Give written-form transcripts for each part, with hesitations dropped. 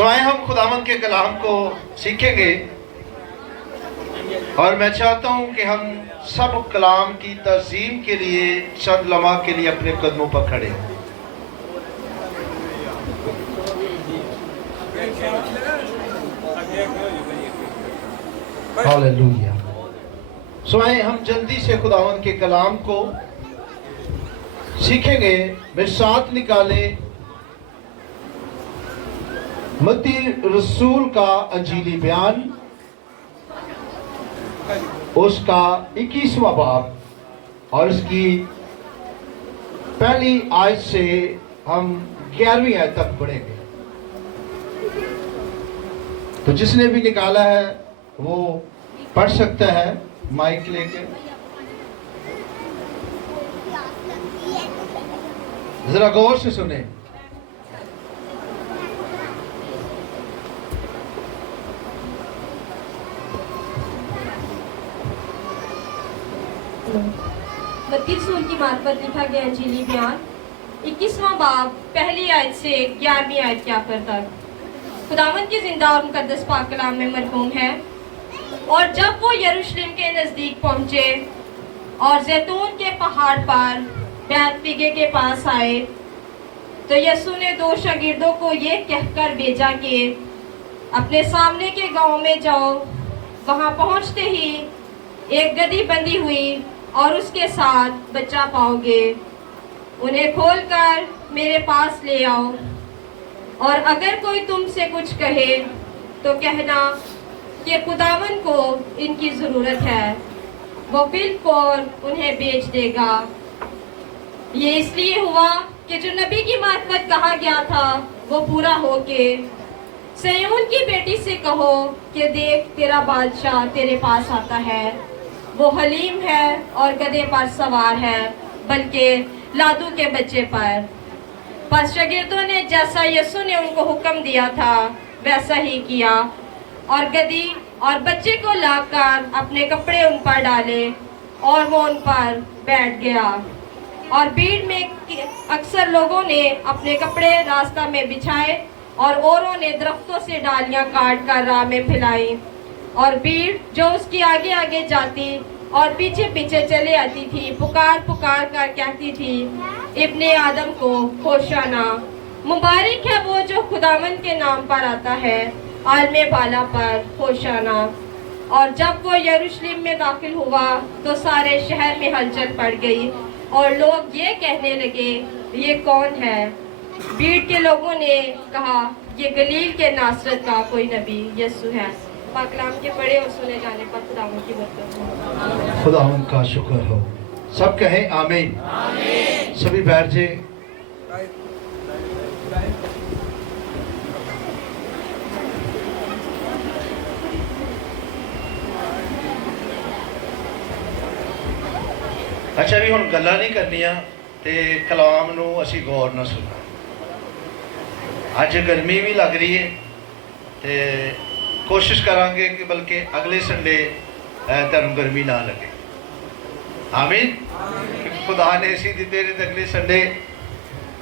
आए हम खुदावंद के कलाम को सीखेंगे और मैं चाहता हूं कि हम सब कलाम की तज़ीम के लिए चंद लम्हा के लिए अपने कदमों पर खड़े हों। हालेलुया। आए हम जल्दी से खुदावंद के कलाम को सीखेंगे। मेरे साथ निकाले मत्ती रसूल का अंजीली बयान, उसका 21वां बाब और उसकी पहली आयत से हम 11वीं आयत तक पढ़ेंगे। तो जिसने भी निकाला है वो पढ़ सकता है माइक लेके। जरा गौर से सुने। मत्ती रसूल की मार्फत लिखा गया अंजीली बयान 21वां बाब पहली आयत से 11वीं आयत के आखिर तक। खुदावंद की जिंदा और मुकद्दस पाक कलाम में मरहूम है। और जब वो यरूशलेम के नज़दीक पहुंचे और जैतून के पहाड़ पर बैतफगे के पास आए, तो यीशु ने 2 शागिर्दों को ये कहकर भेजा कि अपने सामने के गांव में जाओ। वहां पहुंचते ही एक गदही बंधी हुई और उसके साथ बच्चा पाओगे। उन्हें खोलकर मेरे पास ले आओ, और अगर कोई तुमसे कुछ कहे तो कहना कि खुदावन को इनकी ज़रूरत है, वो बिल्कुल उन्हें बेच देगा। ये इसलिए हुआ कि जो नबी की मार्फत कहा गया था वो पूरा हो के सिय्योन की बेटी से कहो कि देख तेरा बादशाह तेरे पास आता है, वो हलीम है और गधे पर सवार है, बल्कि लादू के बच्चे पर शागिर्दों ने जैसा यीशु ने उनको हुक्म दिया था वैसा ही किया, और गधी और बच्चे को लाकर अपने कपड़े उन पर डाले और वो उन पर बैठ गया। और भीड़ में अक्सर लोगों ने अपने कपड़े रास्ता में बिछाए और औरों ने दरख्तों से डालियां काट कर राह में फैलाई, और भीड़ जो उसकी आगे आगे जाती और पीछे पीछे चले आती थी, पुकार पुकार कर कहती थी, इब्ने आदम को होशाना, मुबारक है वो जो खुदावंद के नाम पर आता है, आलमे बाला पर होशाना। और जब वो यरूशलेम में दाखिल हुआ तो सारे शहर में हलचल पड़ गई और लोग ये कहने लगे, ये कौन है? भीड़ के लोगों ने कहा, ये गलील के नासरत का कोई नबी यीशु है। पाक कलाम के पढ़े और सुने जाने पर खुदावंद की बरकत हो। खुदावंद का शुक्र हो। सब कहें आमीन। सभी बैठ जाए। अच्छा भी हुण गल्लां नहीं करनियां ते कलाम नूं असीं गौर नाल सुनना। अज गर्मी भी लग रही है ते कोशिश करांगे कि बल्कि अगले संडे तुहानूं गर्मी ना लगे। आमीन। खुदा ने इसी दिते ने अगले संडे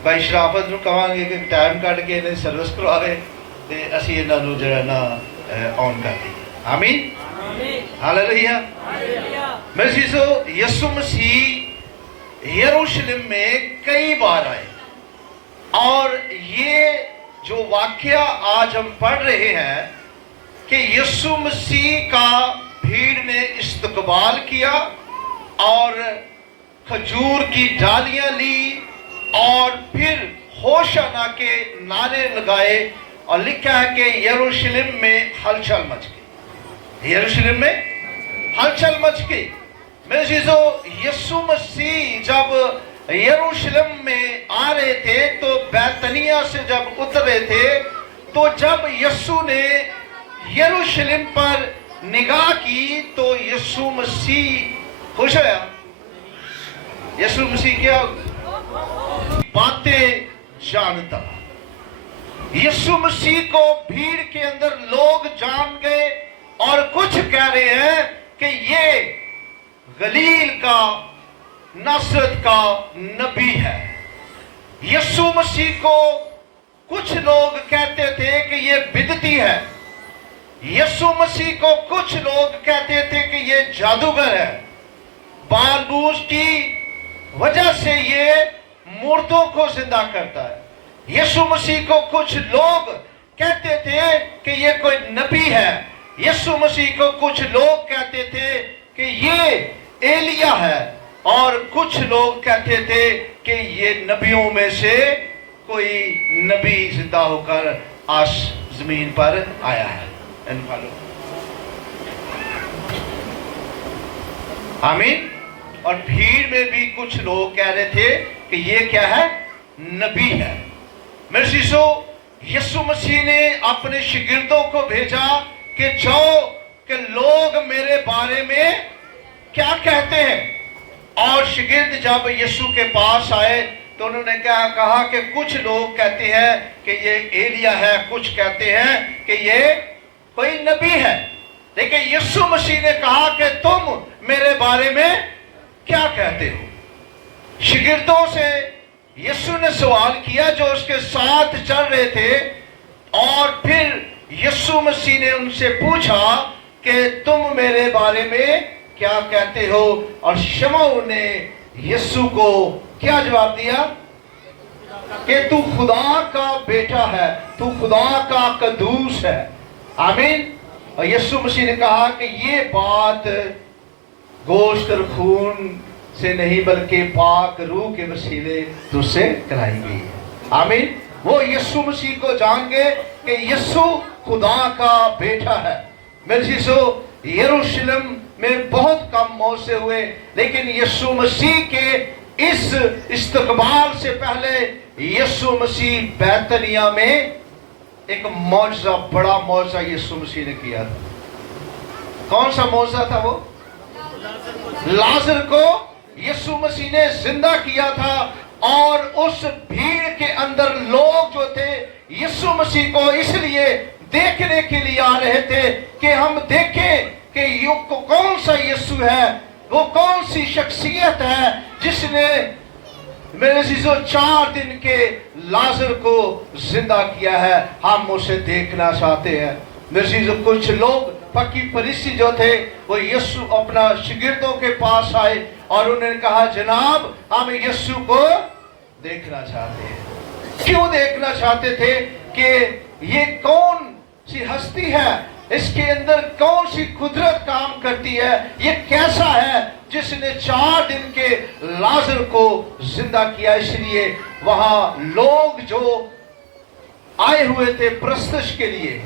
भाई शराफत नूं कहांगे कि टाइम कढ के इन्हां दी सर्विस करवावे ते असीं इन्हां नूं जिहड़ा ना ऑन कर दईए। आमीन। हालेलुया। मेरे चीज़ो, यीशु मसीह यरूशलेम में कई बार आए और ये जो वाकया आज हम पढ़ रहे हैं कि यीशु मसीह का भीड़ ने इस्तकबाल किया और खजूर की डालियां ली और फिर होशाना के नारे लगाए, और लिखा है कि यरूशलेम में हलचल मच गई। यरूशलेम में हलचल मच गई। मेरे चीज़ों, यीशु मसीह जब यरूशलेम में आ रहे थे तो बैतनिया से जब उतरे थे, तो जब यीशु ने यरूशलेम पर निगाह की तो यीशु मसीह खुश होया। यीशु मसीह क्या बातें जानता। यीशु मसीह को भीड़ के अंदर लोग जान गए और कुछ कह रहे हैं कि ये गलील का नासरत का नबी है। यीशु मसीह को कुछ लोग कहते थे कि ये कहती है। यीशु मसीह को कुछ लोग कहते थे कि ये जादूगर है, बालबूस की वजह से ये मुर्दों को जिंदा करता है। यीशु मसीह को कुछ लोग कहते थे कि ये कोई नबी है। यीशु मसीह को कुछ लोग कहते थे कि ये एलिया है, और कुछ लोग कहते थे कि ये नबियों में से कोई नबी जिंदा होकर आस जमीन पर आया है। आमीन। और भीड़ में भी कुछ लोग कह रहे थे कि ये क्या है, नबी है। मेरे शिष्यों, यीशु मसीह ने अपने शिगिर्दों को भेजा कि जाओ कि लोग मेरे बारे में क्या कहते हैं। और शिगिर्द जब यीशु के पास आए तो उन्होंने क्या कहा कि कुछ लोग कहते हैं कि ये एलिया है, कुछ कहते हैं कि ये कोई नबी है। लेकिन यीशु मसीह ने कहा कि तुम मेरे बारे में क्या कहते हो। शिगिर्दों से यीशु ने सवाल किया जो उसके साथ चल रहे थे, और फिर यीशु मसीह ने उनसे पूछा कि तुम मेरे बारे में क्या कहते हो। और शमौन ने यीशु को क्या जवाब दिया कि तू खुदा का बेटा है, तू खुदा का कदूस है। आमीन। और यीशु मसीह ने कहा कि ये बात गोश्त और खून से नहीं बल्कि पाक रूह के वसीले तुझसे कराई गई है। आमीन। वो यीशु मसीह को जान गए कि यीशु खुदा का बेटा है। मेरे शिष्यों, यरूशलेम में बहुत कम मौसे हुए, लेकिन यीशु मसीह के इस इस्तकबाल से पहले यीशु मसीह बैतनिया में एक मौजज़ा, बड़ा मौजज़ा यीशु मसीह ने किया था। कौन सा मौजज़ा था वो? लाजर को यीशु मसीह ने जिंदा किया था, और उस भीड़ के अंदर लोग जो थे यीशु मसीह को इसलिए देखने के लिए आ रहे थे कि हम देखें कि युग को कौन सा यीशु है, वो कौन सी शख्सियत है जिसने मेरे चीजों 4 दिन के लाजर को जिंदा किया है। हम उसे देखना चाहते हैं। मेरे चीजों, कुछ लोग पक्की फरीसी जो थे वो यीशु अपना शिगिर्दों के पास आए और उन्होंने कहा, जनाब हम यीशु को देखना चाहते हैं। क्यों देखना चाहते थे? कि ये कौन सी हस्ती है, इसके अंदर कौन सी कुदरत काम करती है, ये कैसा है जिसने 4 दिन के लाजर को जिंदा किया। इसलिए वहां लोग जो आए हुए थे प्रस्तुत के लिए,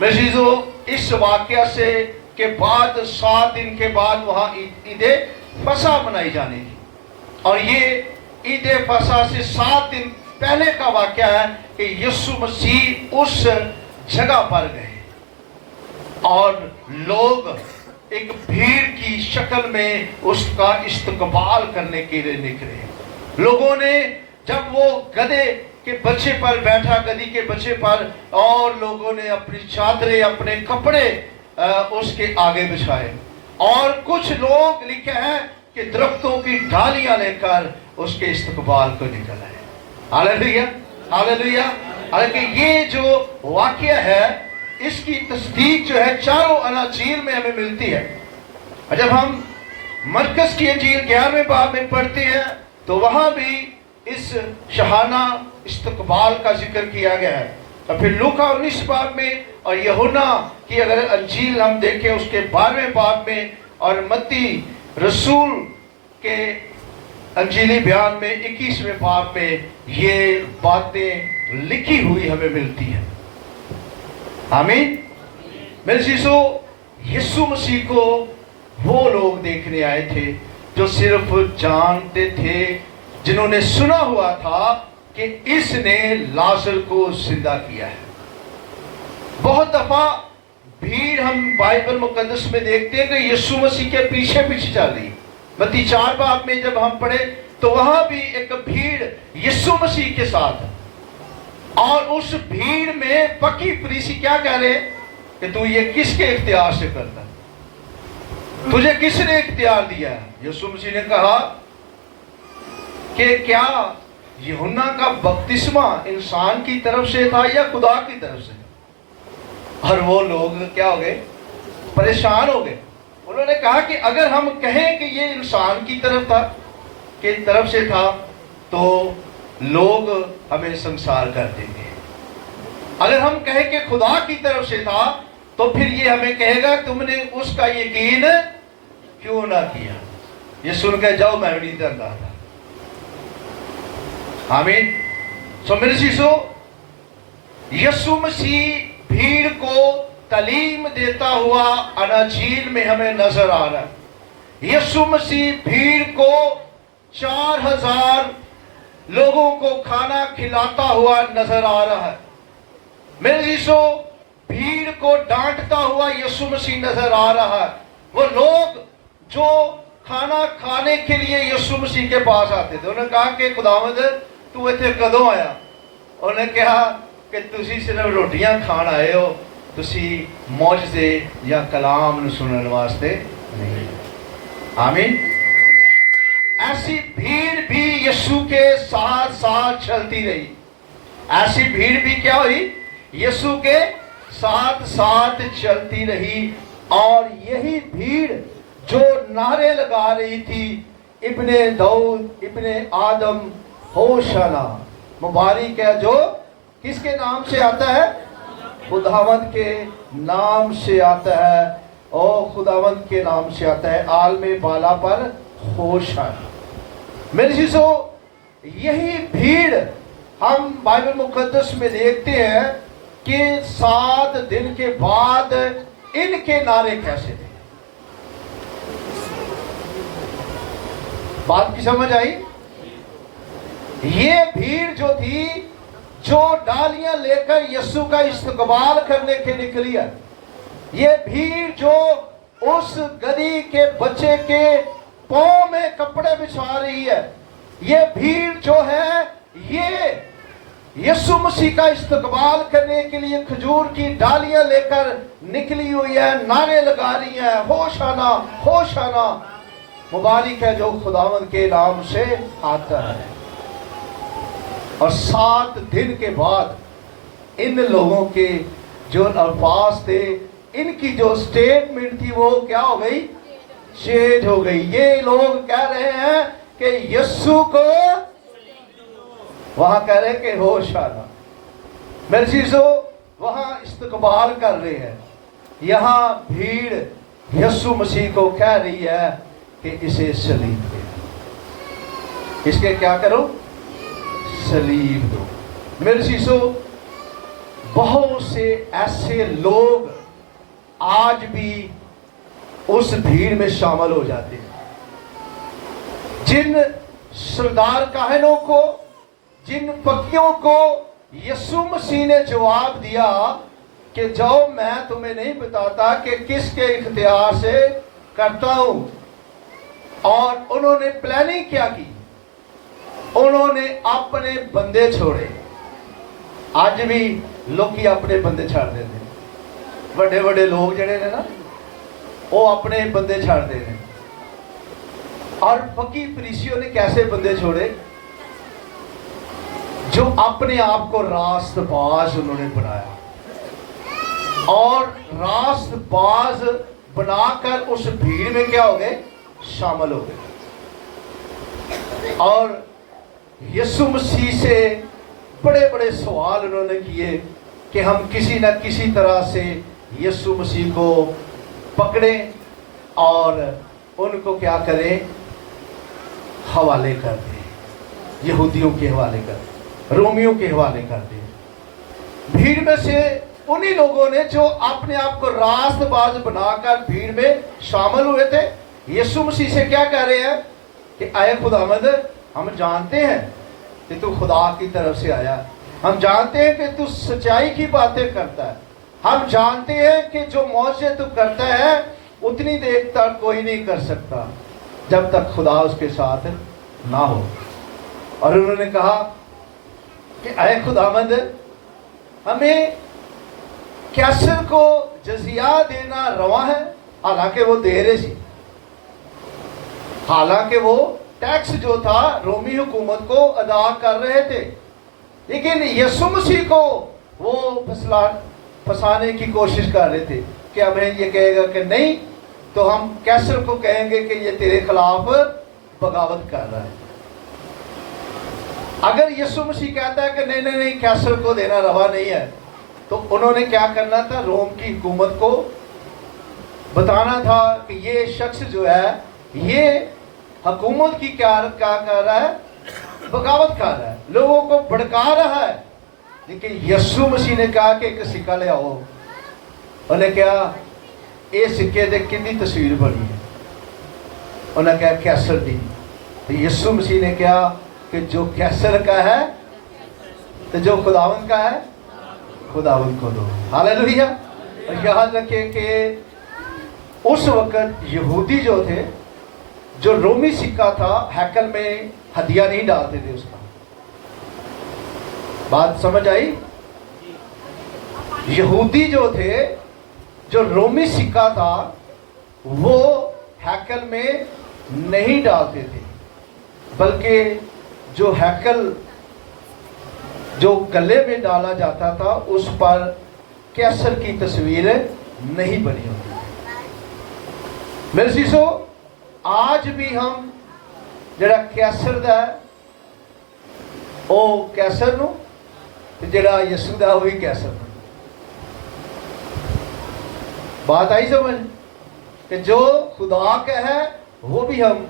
मेरे चीजों, इस वाकया से के बाद 7 दिन के बाद वहां ईदे फसा मनाई जानी थी। और ये ईदे फसा से 7 दिन पहले का वाकया है कि यीशु मसीह उस जगह पर गए और लोग एक भीड़ की शक्ल में उसका इस्तकबाल करने के लिए निकले। लोगों ने जब वो गधे के बच्चे पर बैठा, गधी के बच्चे पर, और लोगों ने अपनी चादरें, अपने कपड़े उसके आगे बिछाए, और कुछ लोग लिखे हैं कि दरख्तों की डालियां लेकर उसके इस्तकबाल को निकल आए। Hallelujah, hallelujah. हालांकि ये जो वाकया है इसकी तस्दीक जो है चारों अनाजील में हमें मिलती है। और जब हम मरकस की अंजील 11वें बाब में पढ़ते हैं तो वहां भी इस शहाना इस्तकबाल का जिक्र किया गया है। और फिर लूका 19 बाब में, और यूहन्ना की अगर अंजील हम देखें उसके 12वें बाब में, और मत्ती रसूल के अंजीली बयान में 21वें बाब में ये बातें लिखी हुई हमें मिलती है। आमीन। मेरे चीजों, यीशु मसीह को वो लोग देखने आए थे जो सिर्फ जानते थे, जिन्होंने सुना हुआ था कि इसने लाजर को जिंदा किया है। बहुत दफा भीड़ हम बाइबल मुकद्दस में देखते हैं कि यीशु मसीह के पीछे पीछे चल रही। मत्ती 4 बाब में जब हम पढ़े तो वहां भी एक भीड़ यीशु मसीह के साथ है, और उस भीड़ में पक्की फरीसी क्या कह रहे कि तू ये किसके इख्तियार से करता है, तुझे किसने इख्तियार दिया है? यीशु मसीह ने कहा कि क्या यूहन्ना का बपतिस्मा इंसान की तरफ से था या खुदा की तरफ से? और वो लोग क्या हो गए, परेशान हो गए। उन्होंने कहा कि अगर हम कहें कि ये इंसान की तरफ से था तो लोग हमें संसार कर देंगे, अगर हम कहें कि खुदा की तरफ से था तो फिर ये हमें कहेगा तुमने उसका यकीन क्यों ना किया। ये सुन के जाओ, मैं भी नहीं करता था। आमीन। सो मेरे शिशो, यीशु मसीह भीड़ को तालीम देता हुआ अनाजील में हमें नजर आ रहा है। यीशु मसीह भीड़ को 4000 लोगों को खाना खिलाता हुआ नजर आ रहा है। मेरे शिशो, भीड़ को डांटता हुआ यीशु मसीह नजर आ रहा है। वो लोग जो खाना खाने के लिए यीशु मसीह के पास आते थे, उन्होंने कहा कि खुदावंद तू इत्थे कदों आया? उन्होंने कहा कि तुसी सिर्फ रोटियां खान आए हो, तुसी मौजज़े या कलाम सुनने वास्ते नहीं। आमीन। ऐसी भीड़ भी यीशु के साथ साथ चलती रही। ऐसी भीड़ भी क्या हुई? यीशु के साथ साथ चलती रही। और यही भीड़ जो नारे लगा रही थी, इब्ने दाऊद, इब्ने आदम, होशाना, मुबारक है जो किसके नाम से आता है? खुदावंद के नाम से आता है। और खुदावंद के नाम से आता है। आलमे बाला पर होशाना। मेरे शिशो, यही भीड़ हम बाइबल मुकद्दस में देखते हैं कि 7 दिन के बाद इनके नारे कैसे थे। बात की समझ आई? ये भीड़ जो थी, जो डालियां लेकर यीशु का इस्तकबाल करने के निकली है, ये भीड़ जो उस गधी के बच्चे के पांव में कपड़े बिछा रही है, ये भीड़ जो है ये यीशु मसीह का इस्तकबाल करने के लिए खजूर की डालियां लेकर निकली हुई है, नारे लगा रही है, होशाना होशाना, मुबारक है जो खुदावंद के नाम से आता है। और 7 दिन के बाद इन लोगों के जो अल्फाज थे, इनकी जो स्टेटमेंट थी वो क्या हो गई? चेंज हो गई। ये लोग कह रहे हैं कि यीशु को, वहां कह रहे हैं कि होशाना। मेरे चीजों, वहां इस्तकबाल कर रहे हैं। यहां भीड़ यीशु मसीह को कह रही है कि इसे सलीब दे। इसके क्या करो? सलीब दो। मेरे चीजों, बहुत से ऐसे लोग आज भी उस भीड़ में शामिल हो जाते हैं। जिन सरदार काहनों को, जिन फकीरों को यीशु मसीह ने जवाब दिया कि जाओ, मैं तुम्हें नहीं बताता कि किसके इख्तियार से करता हूं, और उन्होंने प्लानिंग क्या की? उन्होंने अपने बंदे छोड़े। आज भी लोग ही अपने बंदे छाड़ देते हैं। बड़े बड़े लोग जड़े ने ना, वो अपने बंदे छाड़ देते। और फकीर फरीसियों ने कैसे बंदे छोड़े? जो अपने आप को रास्तबाज उन्होंने बनाया, और रास्तबाज बनाकर उस भीड़ में क्या हो गए? शामिल हो गए। और यीशु मसीह से बड़े बड़े सवाल उन्होंने किए कि हम किसी न किसी तरह से यीशु मसीह को पकड़ें और उनको क्या करें? हवाले कर दें, यहूदियों के हवाले कर दें, रोमियों के हवाले कर दें। भीड़ में से उन्हीं लोगों ने जो अपने आप को रास्तबाज बनाकर भीड़ में शामिल हुए थे, यीशु मसीह से क्या कह रहे हैं कि आए खुदावंद, हम जानते हैं कि तू खुदा की तरफ से आया, हम जानते हैं कि तू सच्चाई की बातें करता है, हम जानते हैं कि जो मौजे तू करता है उतनी देर तक कोई नहीं कर सकता जब तक खुदा उसके साथ ना हो। और उन्होंने कहा कि आए खुदावंद, हमें कैसर को जजिया देना रवा है। हालांकि वो दे रहे थे, हालांकि वो टैक्स जो था रोमी हुकूमत को अदा कर रहे थे, लेकिन यीशु मसीह को वो फैसला फंसाने की कोशिश कर रहे थे कि हमें ये कहेगा कि नहीं तो हम कैसर को कहेंगे कि ये तेरे खिलाफ बगावत कर रहा है। अगर यीशु मसीह कहता है कि नहीं नहीं नहीं कैसर को देना रवा नहीं है, तो उन्होंने क्या करना था? रोम की हुकूमत को बताना था कि ये शख्स जो है ये हुकूमत की क्या कर रहा है? बगावत कर रहा है, लोगों को भड़का रहा है। लेकिन यीशु मसीह ने कहा कि एक सिक्का ले आओ। उन्हें कहा ये सिक्के दे कितनी तस्वीर बनी है? उन्हें कहा कैसर दी। तो यीशु मसीह ने कहा कि जो कैसर का है तो जो खुदावंद का है खुदावंद को दो। हालेलुया। और याद रखें कि उस वक्त यहूदी जो थे, जो रोमी सिक्का था, हैकल में हदिया नहीं डालते थे उसका। बात समझ आई? यहूदी जो थे, जो रोमी सिक्का था, वो हैकल में नहीं डालते थे, बल्कि जो हैकल जो गले में डाला जाता था उस पर कैसर की तस्वीर नहीं बनी होती। मेरे सीसो, आज भी हम जड़ा कैसर दा ओ कैसर नूं ते जड़ा यीशु दा वही कैसर नूं। बात आई समझ कि जो खुदा का है वो भी हम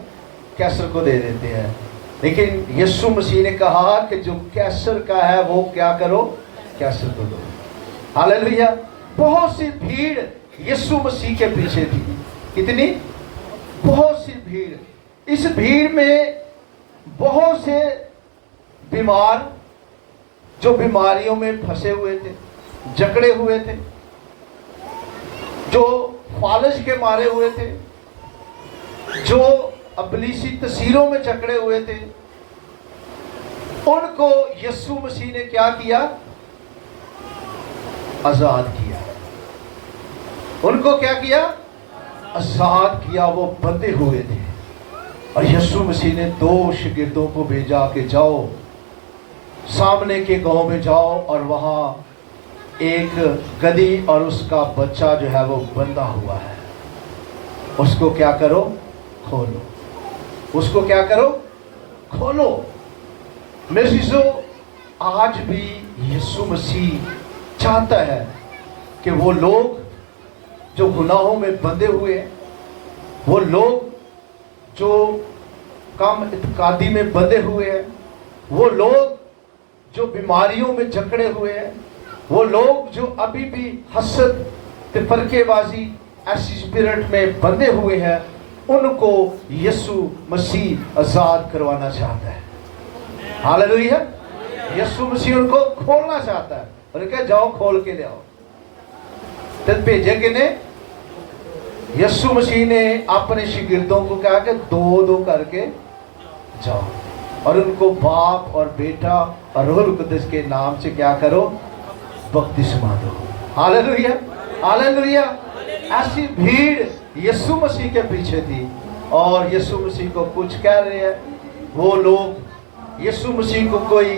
कैसर को दे देते हैं, लेकिन यीशु मसीह ने कहा कि जो कैसर का है वो क्या करो? कैसर को दो। हालेलुया। बहुत सी भीड़ यीशु मसीह के पीछे थी। कितनी? बहुत सी भीड़। इस भीड़ में बहुत से बीमार, जो बीमारियों में फंसे हुए थे, जकड़े हुए थे, जो फालज के मारे हुए थे, जो अबलीसी तस्वीरों में जकड़े हुए थे, उनको यीशु मसीह ने क्या किया? आजाद किया। उनको क्या किया? आजाद किया। वो बंधे हुए थे और यीशु मसीह ने 2 शागिर्दों को भेजा कि जाओ सामने के गांव में जाओ और वहां एक गधी और उसका बच्चा जो है वो बंधा हुआ है, उसको क्या करो? खोलो। उसको क्या करो? खोलो। मेरे शिष्यों, आज भी यीशु मसीह चाहता है कि वो लोग जो गुनाहों में बंधे हुए हैं, वो लोग जो काम इत्कादी में बंधे हुए हैं, वो लोग जो बीमारियों में जकड़े हुए हैं, वो लोग जो अभी भी हसद तफरकेबाजी ऐसी स्पिरिट में बंधे हुए हैं, उनको यीशु मसीह आजाद करवाना चाहता है। हालेलुया। यीशु मसीह उनको खोलना चाहता है और क्या? जाओ खोल के ले आओ। तब भेजे कि ने यीशु मसीह ने अपने शागिर्दों को कहा कि 2-2 करके जाओ और उनको बाप और बेटा और रूह कुद्दुस के नाम से क्या करो? बपतिस्मा दो। हालेलुया। हालेलुया। ऐसी भीड़ यीशु मसीह के पीछे थी और यीशु मसीह को कुछ कह रहे हैं। वो लोग यीशु मसीह को कोई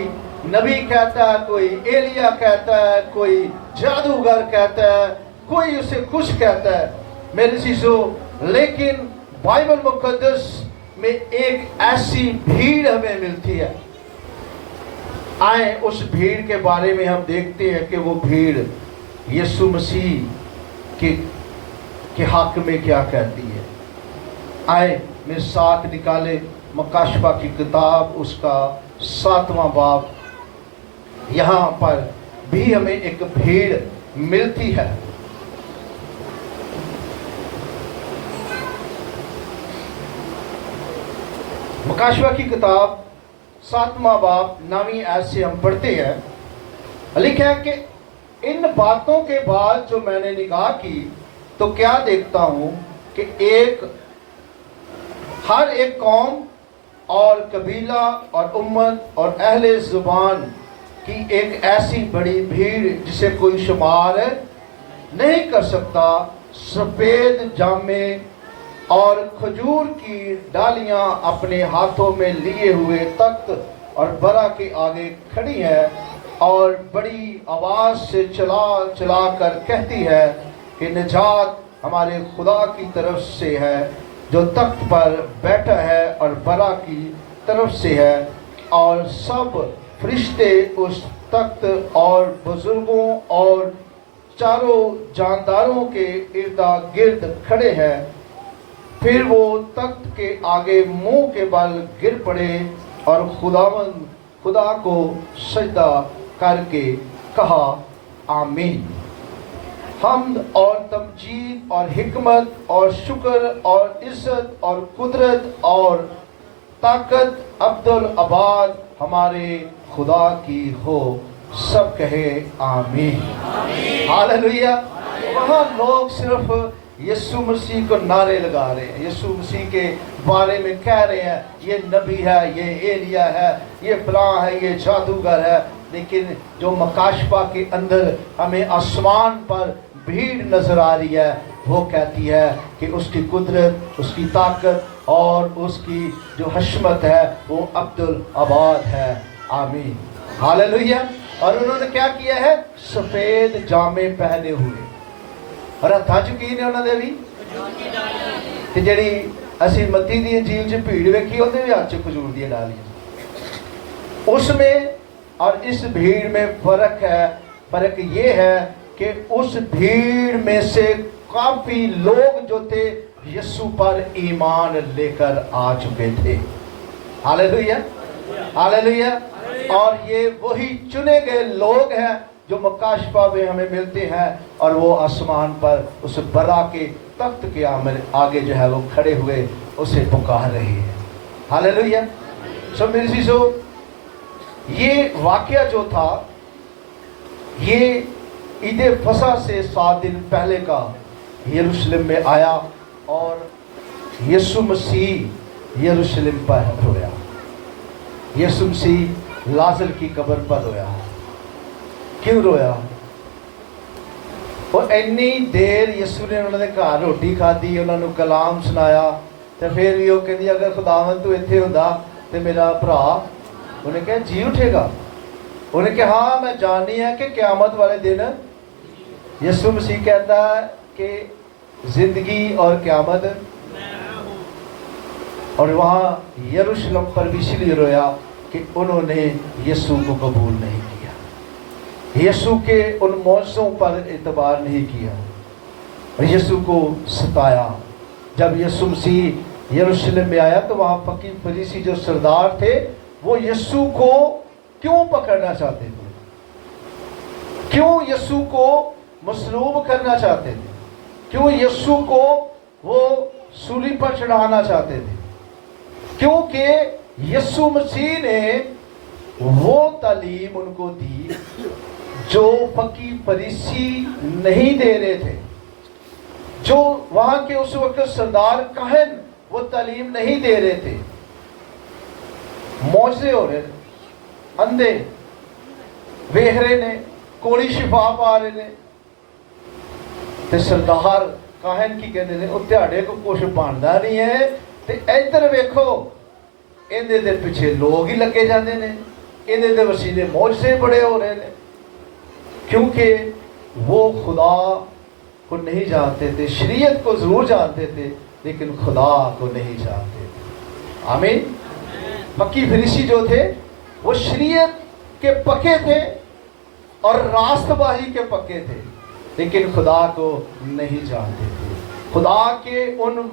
नबी कहता है, कोई एलिया कहता है, कोई जादूगर कहता है, कोई उसे कुछ कहता है। मेरे शिष्यों, लेकिन बाइबल मुकद्दस में एक ऐसी भीड़ हमें मिलती है। आए उस भीड़ के बारे में हम देखते हैं कि वो भीड़ यीशु मसीह के हक में क्या कहती है। आए मेरे साथ निकाले मकाशफा की किताब, उसका 7वां बाब। यहाँ पर भी हमें एक भीड़ मिलती है। मकाशफा की किताब 7वां बाब 9वीं आयत से हम पढ़ते हैं। लिखा है कि इन बातों के बाद जो मैंने निगाह की तो क्या देखता हूं कि हर एक कौम और कबीला और उम्मत और अहले जुबान की एक ऐसी बड़ी भीड़ जिसे कोई शुमार नहीं कर सकता, सफेद जामे और खजूर की डालियां अपने हाथों में लिए हुए तख्त और बरा के आगे खड़ी है اور بڑی آواز سے چلا چلا کر کہتی ہے کہ نجات ہمارے خدا کی طرف سے ہے جو تخت پر بیٹھا ہے اور بلا کی طرف سے ہے، اور سب فرشتے اس تخت اور بزرگوں اور چاروں جانداروں کے ارد گرد کھڑے ہیں۔ پھر وہ تخت کے آگے منہ کے بل گر پڑے اور خدا کو سجدہ کر کے کہا آمین۔ حمد اور تمجید اور حکمت اور شکر اور عزت اور قدرت اور طاقت عبدالآباد ہمارے خدا کی ہو، سب کہے آمین۔ ہاللویہ۔ وہاں لوگ صرف یسوع مسیح کو نعرے لگا رہے ہیں، یسوع مسیح کے بارے میں کہہ رہے ہیں یہ نبی ہے، یہ ایلیا ہے، یہ فلاں ہے، یہ جادوگر ہے، لیکن جو مکاشفہ کے اندر ہمیں آسمان پر بھیڑ نظر آ رہی ہے وہ کہتی ہے کہ اس کی قدرت، اس کی طاقت اور اس کی جو حشمت ہے وہ عبدالآباد ہے۔ آمین، ہاللویہ۔ اور انہوں نے کیا کیا ہے؟ سفید جامے پہنے ہوئے، اور ہتھاں چ کی نے انہوں نے بھی کہ جڑی اسی متی دی انجیل چ بھیڑ ویکھی اوندے وی ہاتھ چ کھجور دی ڈالیاں۔ اس میں اور اس بھیڑ میں فرق ہے۔ فرق یہ ہے کہ اس بھیڑ میں سے کافی لوگ جو تھے یسوع پر ایمان لے کر آ چکے تھے۔ Hallelujah, hallelujah. اور یہ وہی چنے گئے لوگ ہیں جو مکاشفہ میں ہمیں ملتے ہیں، اور وہ آسمان پر اس بلا کے تخت کے آگے جو ہے وہ کھڑے ہوئے اسے پکار رہے ہیں۔ ہاللویہ۔ سو میری چیزوں، یہ واقعہ جو تھا یہ عید فصح سے 7 دن پہلے کا یروشلم میں آیا، اور یسوع مسیح یروشلم پر رویا۔ یسوع مسیح لازر کی قبر پر رویا۔ کیوں رویا؟ وہ اینی دیر یسوع نے انہوں نے گھر روٹی کھادی، انہوں نے کلام سنایا، تو پھر بھی وہ کہندی اگر خداوند تو ایتھے ہوندا تے میرا بھرا، انہیں کہا جی اٹھے گا۔ انہیں کہا ہاں میں جاننی ہے کہ قیامت والے دن یسوع مسیح کہتا ہے کہ زندگی اور قیامت، اور وہاں یروشلم پر بھی اس لیے رویا کہ انہوں نے یسوع کو قبول نہیں کیا، یسوع کے ان معجزوں پر اعتبار نہیں کیا، اور یسوع کو ستایا۔ جب یسوع مسیح یروشلم میں آیا تو وہاں فقیہ فریسی جو سردار تھے وہ یسوع کو کیوں پکڑنا چاہتے تھے؟ کیوں یسوع کو مصلوب کرنا چاہتے تھے؟ کیوں یسوع کو وہ سولی پر چڑھانا چاہتے تھے؟ کیونکہ یسوع مسیح نے وہ تعلیم ان کو دی جو فقیہ فریسی نہیں دے رہے تھے، جو وہاں کے اس وقت سردار کاہن وہ تعلیم نہیں دے رہے تھے۔ معجزے ہو رہے تھے، اندھے ویہرے نے، کوڑی شفا پا رہے نے، تے سردار کاہن کی کہندے نے او تہاڈے کو کچھ بندا نہیں ہے تے ادھر ویکھو ایندے دے پیچھے لوگ ہی لگے جاندے نے، ایندے دے وسیلے معجزے بڑے ہو رہے ہیں، کیونکہ وہ خدا کو نہیں جانتے تھے۔ شریعت کو ضرور جانتے تھے لیکن خدا کو نہیں جانتے تھے۔ آمین۔ فقیہ فریسی جو تھے وہ شریعت کے پکے تھے اور راست باہی کے پکے تھے، لیکن خدا کو نہیں جانتے تھے، خدا کے ان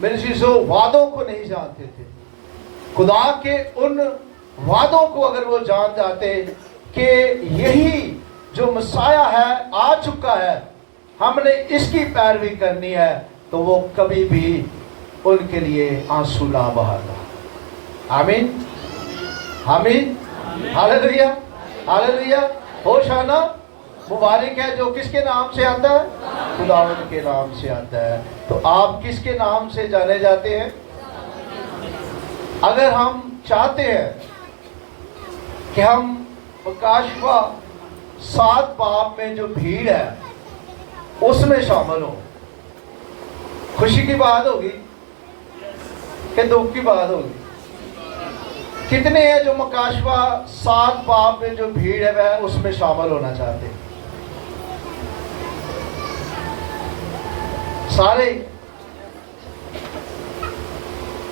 میرے چیزوں وعدوں کو نہیں جانتے تھے۔ خدا کے ان وعدوں کو اگر وہ جان جاتے کہ یہی جو مسیح ہے آ چکا ہے، ہم نے اس کی پیروی کرنی ہے، تو وہ کبھی بھی ان کے لیے آنسو نہ بہاتا۔ آمین، آمین، ہاللویہ، ہاللویہ۔ ہوشانا مبارک ہے جو کس کے نام سے آتا ہے؟ خداوند کے نام سے آتا ہے۔ تو آپ کس کے نام سے جانے جاتے ہیں؟ اگر ہم چاہتے ہیں کہ ہم مکاشفہ 7 باب میں جو بھیڑ ہے اس میں شامل ہوں، خوشی کی بات ہوگی کہ دکھ کی بات ہوگی؟ कितने हैं जो मकाशवा 7 बाब में जो भीड़ है वह उसमें शामिल होना चाहते हैं? सारे?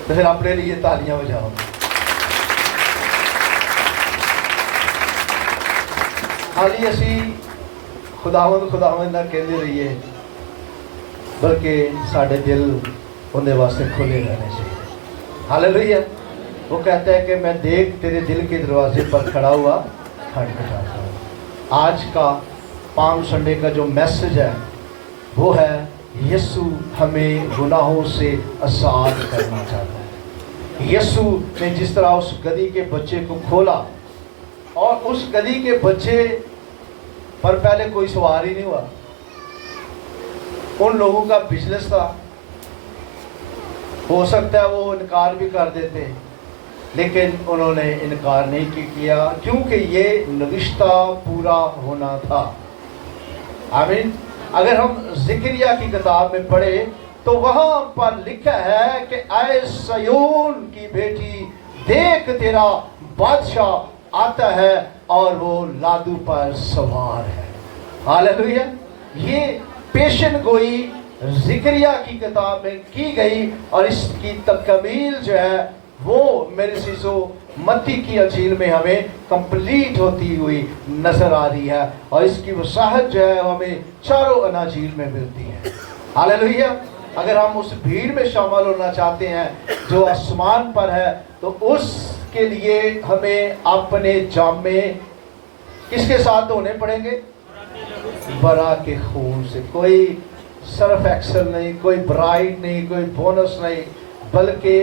तो फिर अपने लिए तालियां बजाओ। खाली असी खुदावंद ना कहते रहिए, बल्कि साढ़े दिल उन्हें वास्ते खुले रहने चाहिए। हालेलुया। वो कहता है कि मैं देख तेरे दिल के दरवाजे पर खड़ा हुआ खटखटाता हूँ। आज का पाम संडे का जो मैसेज है वो है यीशु हमें गुनाहों से आज़ाद करना चाहता है। यीशु ने जिस तरह उस गधी के बच्चे को खोला, और उस गधी के बच्चे पर पहले कोई सवार ही नहीं हुआ, उन लोगों का बिजनेस था, हो सकता है वो इनकार भी कर देते, लेकिन उन्होंने इनकार नहीं किया, क्योंकि ये नविश्ता पूरा होना था। आमीन। अगर हम ज़िक्रिया की किताब में पढ़े तो वहां पर लिखा है कि ऐ सयोन की बेटी, देख तेरा बादशाह आता है और वो लादू पर सवार है। हालेलुया। ये पेशन गोई ज़िक्रिया की किताब में की गई, और इसकी तकमील जो है वो मेरे सीसो मत्ती की अंजील में हमें कंप्लीट होती हुई नजर आ रही है, और इसकी वसाहत जो है हमें चारों अनाजील में मिलती है। हालेलुया। अगर हम उस भीड़ में शामिल होना चाहते हैं जो आसमान पर है, तो उसके लिए हमें अपने जामे किसके साथ धोने पड़ेंगे? बरा के खून से। कोई सर्फ एक्सल नहीं, कोई ब्राइट नहीं, कोई बोनस नहीं, बल्कि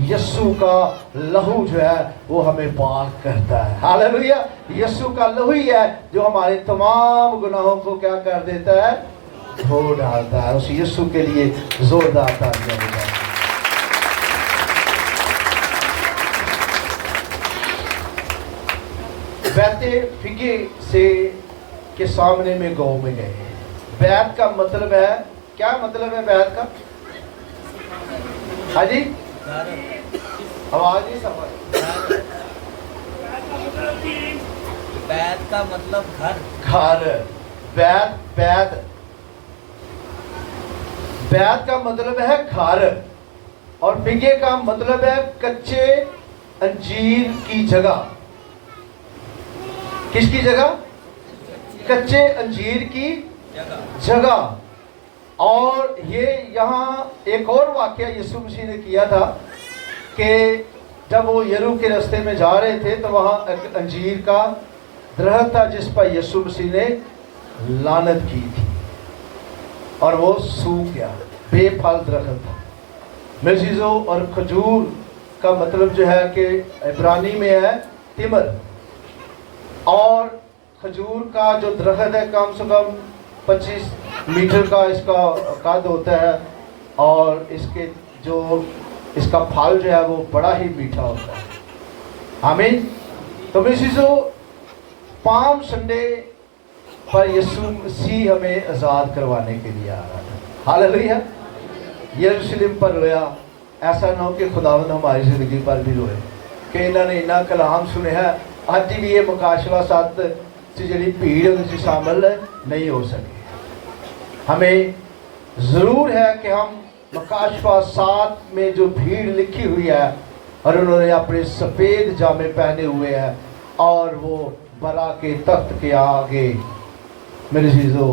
यीशु का लहू जो है वो हमें पाक करता है। हालेलुया। यीशु का लहू ही है जो हमारे तमाम गुनाहों को क्या कर देता है? धो डालता है। उस यीशु के लिए जोरदार तालियां बजाएं। बैते फिगे से के सामने में गौ में गए। बैत का मतलब है, क्या मतलब है बैत का? हाँ जी, आवाज नहीं समझ। बैत का मतलब घर। घर। बैत बैत बैत का मतलब है घर, और फिगे का मतलब है कच्चे अंजीर की जगह। किसकी जगह? कच्चे अंजीर की जगह। और ये यहाँ एक और वाकया यीशु मसीह ने किया था कि जब वो यरू के रास्ते में जा रहे थे तो वहाँ एक अंजीर का दरख्त था जिस पर यीशु मसीह ने लानत की थी, और वो सूख गया, बेफल दरख्त था। मिर्जीजो, और खजूर का मतलब जो है कि इब्रानी में है तिमर, और खजूर का जो दरख्त है कम से कम 25 मीटर का इसका कद होता है, और इसके जो इसका फल जो है वो बड़ा ही मीठा होता है। आमीन। तो मिर्जीजो, पाम संडे पर यीशु मसीह हमें आज़ाद करवाने के लिए आ रहा था। हालेलुया। यरूशलेम पर रोया, ऐसा ना हो कि खुदावंद हमारी ज़िंदगी पर भी रोए कि इन्होंने इन्ना कलाम सुने है, अज भी ये मुकाशवा 7 से जी भीड़ उनसे शामिल नहीं हो सके। हमें ज़रूर है कि हम मुकाशवा 7 में जो भीड़ लिखी हुई है, और उन्होंने अपने सफ़ेद जामे पहने हुए हैं, और वो बरा के तख्त के आगे मेरे चीज़ों